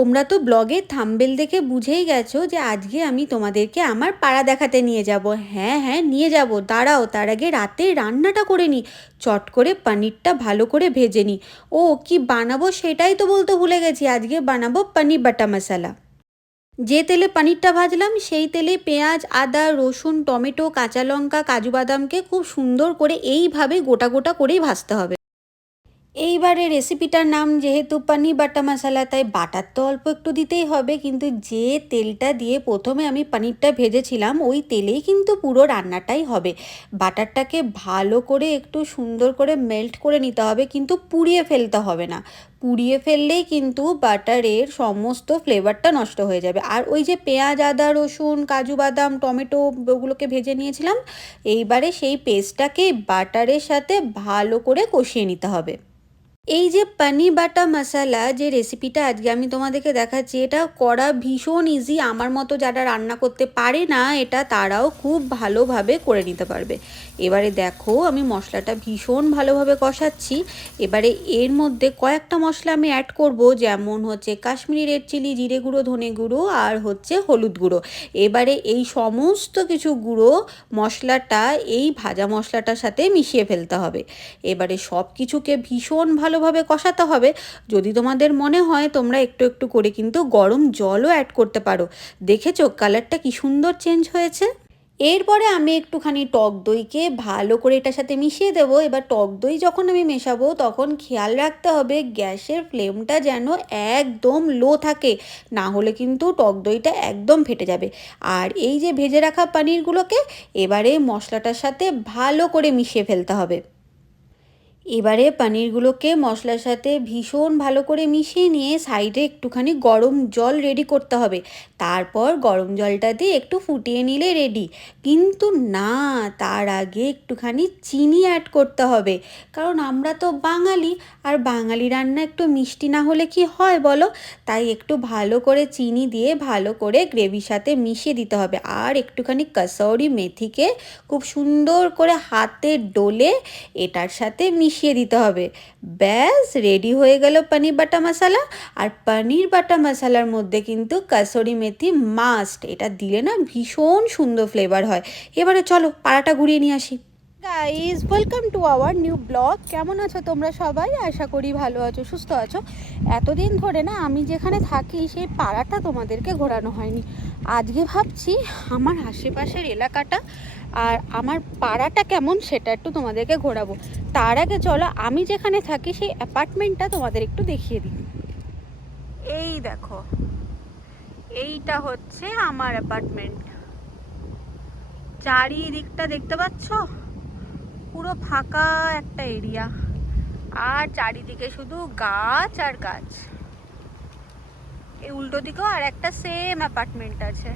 তোমরা তো ব্লগের থাম্বনেল দেখে বুঝেই গেছো যে আজকে আমি তোমাদেরকে আমার পাড়া দেখাতে নিয়ে যাব। হ্যাঁ হ্যাঁ নিয়ে যাব, দাঁড়াও তার আগে রাতে রান্নাটা করে নিই। চট করে পনিরটা ভালো করে ভেজে নিই। ও কি বানাবো সেটাই তো বলতে ভুলে গেছি, আজকে বানাবো পনির বাটা মশলা। যে তেলে পনিরটা ভাজলাম সেই তেলে পেঁয়াজ, আদা, রসুন, টমেটো, কাঁচা লঙ্কা, কাজু বাদামকে খুব সুন্দর করে এইভাবে গোটা গোটা করেই ভাজতে হবে। এইবারে রেসিপিটার নাম যেহেতু পনির বাটা মশলা, তাই বাটার তো অল্প একটু দিতেই হবে, কিন্তু যে তেলটা দিয়ে প্রথমে আমি পনিরটা ভেজেছিলাম ওই তেলেই কিন্তু পুরো রান্নাটাই হবে। বাটারটাকে ভালো করে একটু সুন্দর করে মেল্ট করে নিতে হবে, কিন্তু পুড়িয়ে ফেলতে হবে না। পুড়িয়ে ফেললেই কিন্তু বাটারের সমস্ত ফ্লেভারটা নষ্ট হয়ে যাবে। আর ওই যে পেঁয়াজ, আদা, রসুন, কাজু বাদাম, টমেটো ওগুলোকে ভেজে নিয়েছিলাম, এইবারে সেই পেস্টটাকে বাটারের সাথে ভালো করে কষিয়ে নিতে হবে। এই যে পনির বাটা মশলা যে রেসিপিটা আজকে আমি তোমাদেরকে দেখাচ্ছি, এটা করা ভীষণ ইজি। আমার মতো যারা রান্না করতে পারে না এটা, তারাও খুব ভালোভাবে করে নিতে পারবে। এবারে দেখো আমি মশলাটা ভীষণ ভালোভাবে কষাচ্ছি। এবারে এর মধ্যে কয়েকটা মশলা আমি অ্যাড করব, যেমন হচ্ছে কাশ্মীরি রেড চিলি, জিরে গুঁড়ো, ধনে গুঁড়ো আর হচ্ছে হলুদ গুঁড়ো। এবারে এই সমস্ত কিছু গুঁড়ো মশলাটা এই ভাজা মশলাটার সাথে মিশিয়ে ফেলতে হবে। এবারে সব কিছুকে ভীষণ ভালোভাবে কষাতে হবে। যদি তোমাদের মনে হয় তোমরা একটু একটু করে কিন্তু গরম জলও অ্যাড করতে পারো। দেখেছো কালারটা কি সুন্দর চেঞ্জ হয়েছে। এরপরে আমি একটুখানি টক দইকে ভালো করে এটার সাথে মিশিয়ে দেবো। এবার টক দই যখন আমি মেশাবো তখন খেয়াল রাখতে হবে গ্যাসের ফ্লেমটা যেন একদম লো থাকে, না হলে কিন্তু টক দইটা একদম ফেটে যাবে। আর এই যে ভেজে রাখা পনিরগুলোকে এবারে মশলাটার সাথে ভালো করে মিশিয়ে ফেলতে হবে। এবারে পনিরগুলোকে মশলার সাথে ভীষণ ভালো করে মিশিয়ে নিয়ে সাইডে একটুখানি গরম জল রেডি করতে হবে। তারপর গরম জলটা দিয়ে একটু ফুটিয়ে নিলে রেডি। কিন্তু না, তার আগে একটুখানি চিনি অ্যাড করতে হবে, কারণ আমরা তো বাঙালি, আর বাঙালি রান্না একটু মিষ্টি না হলে কি হয় বলো। তাই একটু ভালো করে চিনি দিয়ে ভালো করে গ্রেভির সাথে মিশিয়ে দিতে হবে। আর একটুখানি কসৌরি মেথিকে খুব সুন্দর করে হাতে ডলে এটার সাথে মিশিয়ে দিতে হবে। ব্যাস রেডি হয়ে গেল পনির বাটা মশলা। আর পনির বাটা মশলার মধ্যে কিন্তু কাসুরি মেথি মাস্ট, এটা দিলে না ভীষণ সুন্দর ফ্লেভার হয়। এবারে চলো পাড়াটা ঘুরিয়ে নিয়ে আসি। Guys welcome to our new blog. কেমন আছো তোমরা সবাই? আশা করি ভালো আছো, সুস্থ আছো। এতদিন ধরে না আমি যেখানে থাকি সেই পাড়াটা তোমাদেরকে ঘোরানো হয়নি। আজকে ভাবছি আমার আশেপাশের এলাকাটা আর আমার পাড়াটা কেমন সেটা একটু তোমাদেরকে ঘোরাবো। তার আগে চলো আমি যেখানে থাকি সেই অ্যাপার্টমেন্টটা তোমাদের একটু দেখিয়ে দিই। এই দেখো, এইটা হচ্ছে আমার অ্যাপার্টমেন্ট। চারিদিকটা দেখতে পাচ্ছ, পুরো ফাঁকা একটা এরিয়া, আর চারিদিকে শুধু গাছ আর গাছ। এই উল্টো দিকেও আর একটা সেম অ্যাপার্টমেন্ট আছে।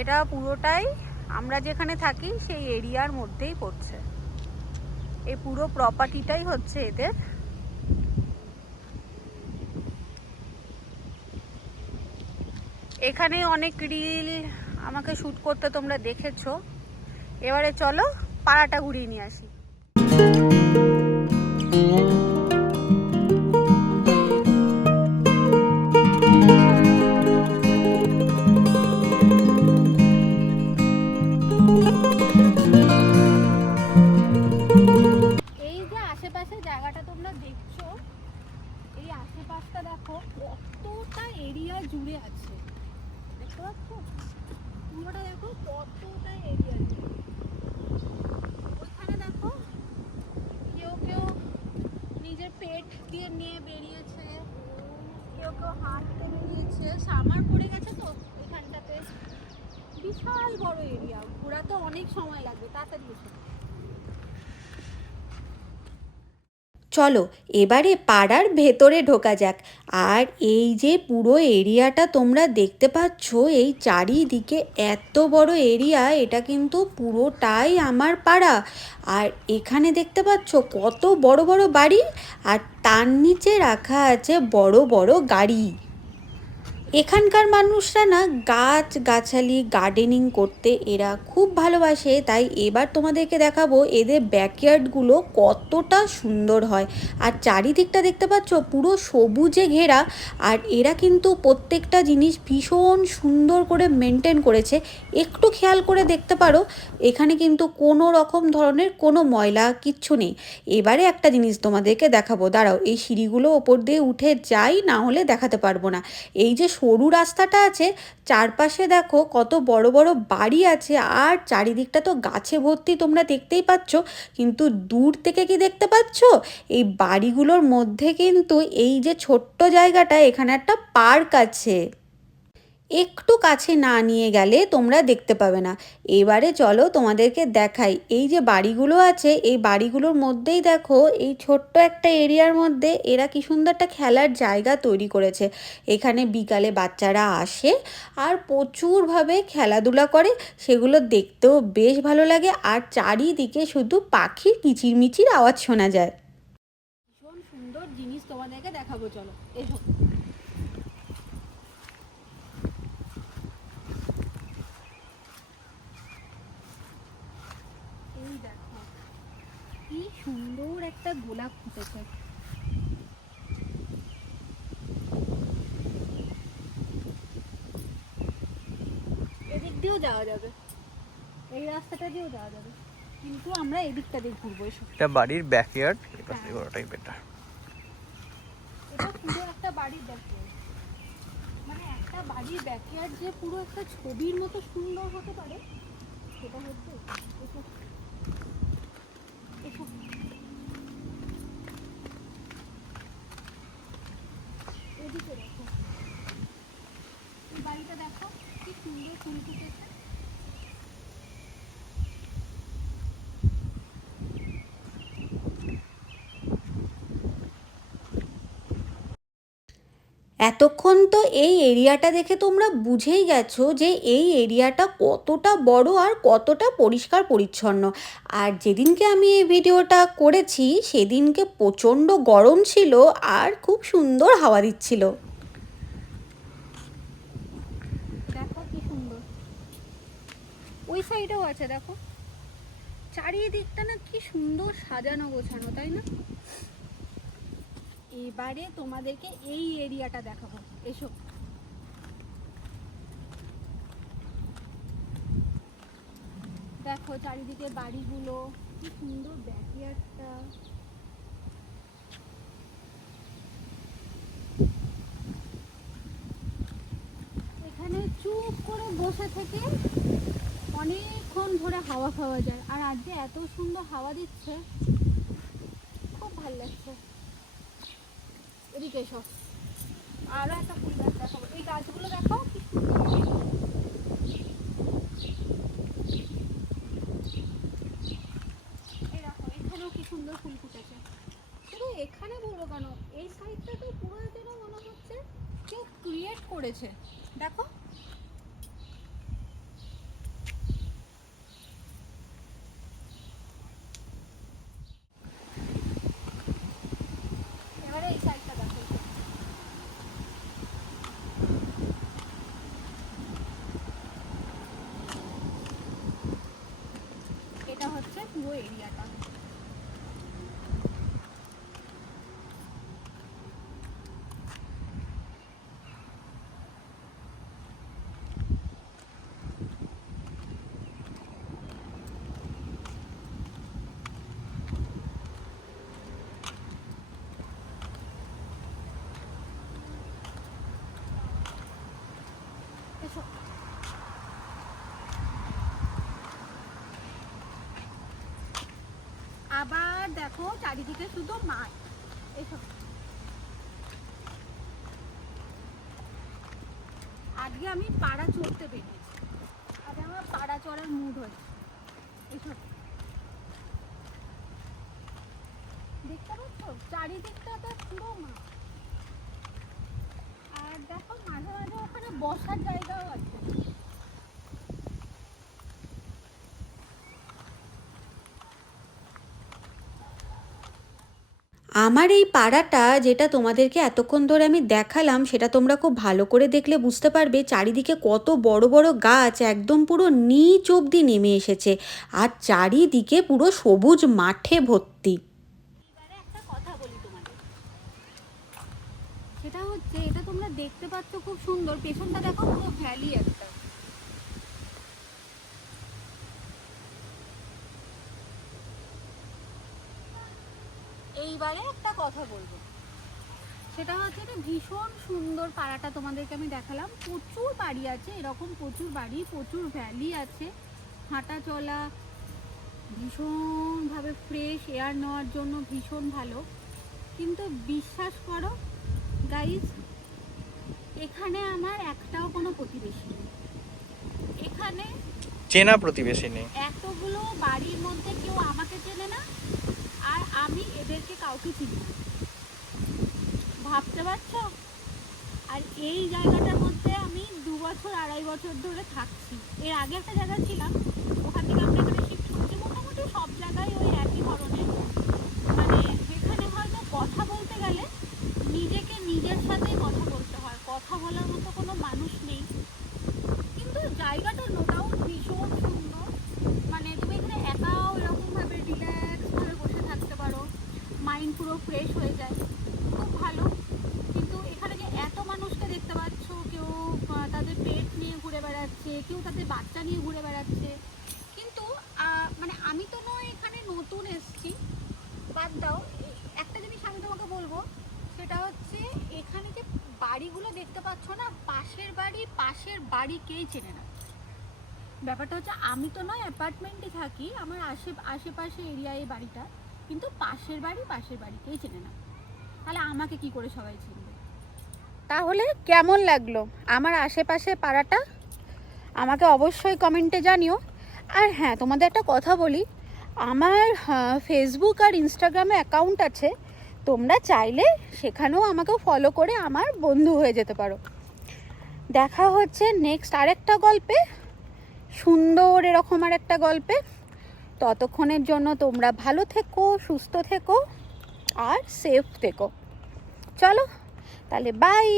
এটা পুরোটাই আমরা যেখানে থাকি সেই এরিয়ার মধ্যেই পড়ছে। এই পুরো প্রপার্টিটাই হচ্ছে এদের। এখানে অনেক রিল আমাকে শ্যুট করতে তোমরা দেখেছো। এবারে চলো পাড়াটা ঘুরিয়ে নিয়ে আসি। এই যে আশেপাশে জায়গাটা তোমরা দেখছো, এই আশেপাশটা দেখো কতটা এরিয়া জুড়ে আছে। দেখতে পাচ্ছ পুরোটা, দেখো কতটা এরিয়া জুড়ে। ওইখানে দেখো কেউ কেউ নিজের পেট দিয়ে নিয়ে বেরিয়েছে, কেউ কেউ হাঁটতে বেরিয়েছে। সামার পড়ে গেছে তো এখানটাতে, বিশাল বড় এরিয়া, ঘোরাতে অনেক সময় লাগবে। তাড়াতাড়ি এসো। চলো এবারে পাড়ার ভেতরে ঢোকা যাক। আর এই যে পুরো এরিয়াটা তোমরা দেখতে পাচ্ছ, এই চারিদিকে এত বড় এরিয়া, এটা কিন্তু পুরোটাই আমার পাড়া। আর এখানে দেখতে পাচ্ছ কত বড় বড় বাড়ি, আর তার নিচে রাখা আছে বড় বড় গাড়ি। এখানকার মানুষরা না গাছগাছালি গার্ডেনিং করতে এরা খুব ভালোবাসে। তাই এবার তোমাদেরকে দেখাবো এদের ব্যাকইয়ার্ডগুলো কতটা সুন্দর হয়। আর চারিদিকটা দেখতে পাচ্ছ পুরো সবুজে ঘেরা। আর এরা কিন্তু প্রত্যেকটা জিনিস ভীষণ সুন্দর করে মেনটেন করেছে। একটু খেয়াল করে দেখতে পারো এখানে কিন্তু কোনো রকম ধরনের কোনো ময়লা কিচ্ছু নেই। এবারে একটা জিনিস তোমাদেরকে দেখাবো, দাঁড়াও এই সিঁড়িগুলো ওপর দিয়ে উঠে যাই, না হলে দেখাতে পারবো না। এই যে সরু রাস্তাটা আছে, চারপাশে দেখো কত বড় বড় বাড়ি আছে, আর চারিদিকটা তো গাছে ভর্তি, তোমরা দেখতেই পাচ্ছ। কিন্তু দূর থেকে কি দেখতে পাচ্ছ, এই বাড়িগুলোর মধ্যে কিন্তু এই যে ছোট্ট জায়গাটা, এখানে একটা পার্ক আছে। একটু কাছে না নিয়ে গেলে তোমরা দেখতে পাবে না। এবারে চলো তোমাদেরকে দেখাই, এই যে বাড়িগুলো আছে এই বাড়িগুলোর মধ্যেই দেখো এই ছোট্ট একটা এরিয়ার মধ্যে এরা কি সুন্দর একটা খেলার জায়গা তৈরি করেছে। এখানে বিকালে বাচ্চারা আসে আর প্রচুরভাবে খেলাধুলা করে, সেগুলো দেখতেও বেশ ভালো লাগে। আর চারিদিকে শুধু পাখির কিচিরমিচির আওয়াজ শোনা যায়। ভীষণ সুন্দর জিনিস তোমাদেরকে দেখাবো, চলো এসো। এই দেখো কি সুন্দর একটা গোলাপ ফুটেছে। এদিক দিয়েও যাওয়া যাবে, এই রাস্তাটা দিয়েও যাওয়া যাবে, কিন্তু আমরা এদিকটা দিয়ে ঘুরবো। এসো, এটা বাড়ির ব্যাকইয়ার্ড, এটা পুরোটাই বেটার। এটা পুরো একটা বাড়ির ব্যাকইয়ার্ড, মানে একটা বাড়ির ব্যাকইয়ার্ড যে পুরো একটা ছবির মতো সুন্দর হতে পারে সেটা হচ্ছে। এসো এসো, এদিকে দেখো, এই বাড়িটা দেখো কি সুন্দর ফুল ফুটেছে। এতক্ষণ তো এই এরিয়াটা দেখে তোমরা বুঝেই গেছো যে এই এরিয়াটা কতটা বড় আর কতটা পরিষ্কার পরিচ্ছন্ন। আর যেদিনকে আমি এই ভিডিওটা করেছি সেদিনকে প্রচণ্ড গরম ছিল আর খুব সুন্দর হাওয়া দিচ্ছিল। দেখো কি সুন্দর, ওই সাইডেও আছে দেখো, চারিদিকটা না কি সুন্দর সাজানো গোছানো, তাই না? এবারে তোমাদেরকে এই এরিয়াটা দেখাবো, এসো। দেখো চারিদিকে বাড়িগুলো, কি সুন্দর ব্যাকইয়ার্ডটা। এখানে চুপ করে বসে থেকে অনেকক্ষণ ধরে হাওয়া খাওয়া যায়। আর আজকে এত সুন্দর হাওয়া দিচ্ছে, খুব ভালো লাগছে। এদিকে এসো, আরো একটা ফুল গাছ দেখাবো। এই গাছগুলো দেখো কি সুন্দর। এই দেখো এখানেও কি সুন্দর ফুল ফুটেছে। শুধু এখানে বলবো কেন, এই সাইডটা তো পুরো যেন মনে হচ্ছে কেউ ক্রিয়েট করেছে। দেখো এবারে এই সাইডটা দেখো, এটা হচ্ছে পুরো এরিয়াটা। এসো, আবার দেখো চারিদিকে শুধু মাঠ। এসো, আজকে আমি পাড়া চড়তে বেরিয়েছি, আজ আমার পাড়া চড়ার মুড হচ্ছে। এসো, দেখতে পাচ্ছ চারিদিকটাতে পুরো মাঠ। আর দেখো মাঝে মাঝে ওখানে বসার জায়গাও আছে। আমার এই পাড়াটা যেটা তোমাদেরকে এতক্ষণ ধরে আমি দেখালাম, সেটা তোমরা খুব ভালো করে দেখলে বুঝতে পারবে চারিদিকে কত বড় বড় গাছ একদম পুরো নিচ অবধি নেমে এসেছে, আর চারিদিকে পুরো সবুজ মাঠে ভর্তি। এবারে একটা কথা বলি তোমাদের, সেটা হচ্ছে এটা তোমরা দেখতে পাচ্ছ খুব সুন্দর, পেছনটা দেখো পুরো ভ্যালি একটা। এইবারে একটা কথা বলবো, সেটা হচ্ছে এটা ভীষণ সুন্দর পাড়াটা তোমাদেরকে আমি দেখালাম, প্রচুর বাড়ি আছে, এরকম প্রচুর বাড়ি, প্রচুর ভ্যালি আছে, হাঁটা চলা ভীষণভাবে ফ্রেশ এয়ার নেওয়ার জন্য ভীষণ ভালো। কিন্তু বিশ্বাস করো গাইজ, এখানে আমার একটাও কোনো প্রতিবেশী নেই। এখানে চেনা প্রতিবেশী নেই। এতগুলো বাড়ির মধ্যে কেউ আমাকে চেনে না, আর আমি এদেরকে কাউকে চিনি না, ভাবতে পারছো? আর এই জায়গাটার মধ্যে আমি 2 বছর 2.5 বছর ধরে থাকছি। এর আগে একটা জায়গা ছিলাম, ওখান থেকে আমরা এখানে শিফট হচ্ছি। মোটামুটি সব জায়গায় ওই একই ধরনের, মানে যেখানে হয়তো কথা বলতে গেলে নিজেকে নিজের সাথেই কথা বলতে হয়, কথা বলার মতো কোনো মানুষ নেই। কিন্তু জায়গাটা নো ডাউট ভীষণ সুন্দর, মানে তুমি এখানে একাও এরকমভাবে রিল্যাক্সভাবে বসে থাকতে পারো, মাইন্ড পুরো ফ্রেশ হয়ে যায়, খুব ভালো। কিন্তু এখানে যে এত মানুষকে দেখতে পাচ্ছ, কেউ তাদের পেট নিয়ে ঘুরে বেড়াচ্ছে, কেউ তাদের বাচ্চা নিয়ে ঘুরে বেড়াচ্ছে, কিন্তু মানে আমি তো নয় এখানে নতুন এসছি, বাদ দাও। একটা জিনিস আমি তোমাকে বলবো, সেটা হচ্ছে এখানে যে বাড়িগুলো দেখতে পাচ্ছ না, পাশের বাড়ি কেই চেনে না। ব্যাপারটা হচ্ছে আমি তো নয় অ্যাপার্টমেন্টে থাকি, আমার আশেপাশে এরিয়ায় এই বাড়িটা, কিন্তু পাশের বাড়ি কেই চেনে না। তাহলে আমাকে কি করে সবাই চিনবে? তাহলে কেমন লাগলো আমার আশেপাশে পাড়াটা, আমাকে অবশ্যই কমেন্টে জানিও। আর হ্যাঁ, তোমাদের একটা কথা বলি, আমার ফেসবুক আর ইনস্টাগ্রামে অ্যাকাউন্ট আছে, তোমরা চাইলে সেখানেও আমাকে ফলো করে আমার বন্ধু হয়ে যেতে পারো। দেখা হচ্ছে নেক্সট আরেকটা গল্পে, সুন্দর এরকম আর একটা গল্পে। ততক্ষণের জন্য তোমরা ভালো থেকো, সুস্থ থেকো আর সেফ থেকো। চলো তাহলে, বাই।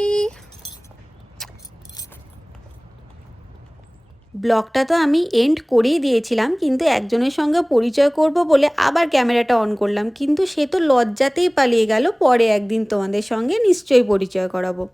ব্লগটা তো আমি এন্ড করেই দিয়েছিলাম, কিন্তু একজনের সঙ্গে পরিচয় করব বলে আবার ক্যামেরাটা অন করলাম, কিন্তু সে তো লজ্জাতেই পালিয়ে গেল। পরে একদিন তোমাদের সঙ্গে নিশ্চয়ই পরিচয় করাবো।